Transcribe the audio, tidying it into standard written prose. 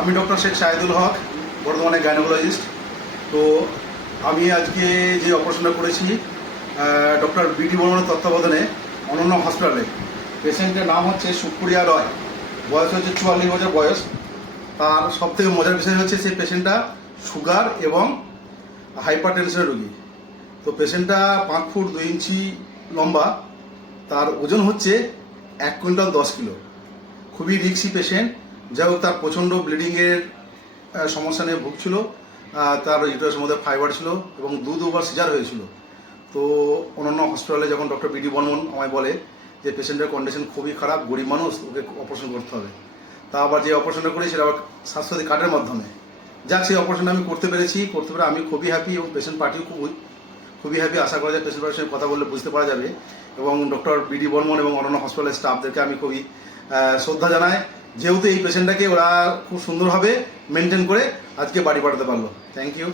আমি ডক্টর শেখ শাহিদুল হক, বর্ধমানে গাইনোকোলজিস্ট। তো আমি আজকে যে অপারেশনটা করেছি ডক্টর বিডি বর্মনের তত্ত্বাবধানে অনন্য হসপিটালে। পেশেন্টের নাম হচ্ছে সুপ্রিয়া রয়, বয়স হচ্ছে 44 বছর বয়স। তার সবথেকে মজার বিষয় হচ্ছে সেই পেশেন্টটা সুগার এবং হাইপার টেনশনের রোগী। তো পেশেন্টটা 5 ফুট 2 ইঞ্চি লম্বা, তার ওজন হচ্ছে 1 কুইন্টাল 10 কিলো। খুবই রিক্সি পেশেন্ট। যাই হোক, তার প্রচণ্ড ব্লিডিংয়ের সমস্যা নিয়ে ভুগছিল। তার ইউটারাসের মধ্যে ফাইবার ছিল এবং দুবার সিজার হয়েছিল। তো অন্যান্য হসপিটালে যখন ডক্টর বিডি বর্মন আমায় বলে যে পেশেন্টের কন্ডিশন খুবই খারাপ, গরিব মানুষ, ওকে অপারেশন করতে হবে। তা আবার যে অপারেশনটা করি সেটা আবার স্বাস্থ্যসাথী কার্ডের মাধ্যমে। যাক, সেই অপারেশনটা আমি করতে পেরে আমি খুবই হ্যাপি এবং পেশেন্ট পার্টিও খুবই হ্যাপি। আশা করা যায় পেশেন্ট পার্টির সঙ্গে কথা বললে বুঝতে পারা যাবে। এবং ডক্টর বিডি বর্মন এবং অন্যান্য হসপিটালের স্টাফদেরকে আমি খুবই শ্রদ্ধা জানাই, যেহেতু এই পেশেন্টটাকে ওরা খুব সুন্দরভাবে মেনটেন করে আজকে বাড়ি পাঠাতে পারলো। Thank you.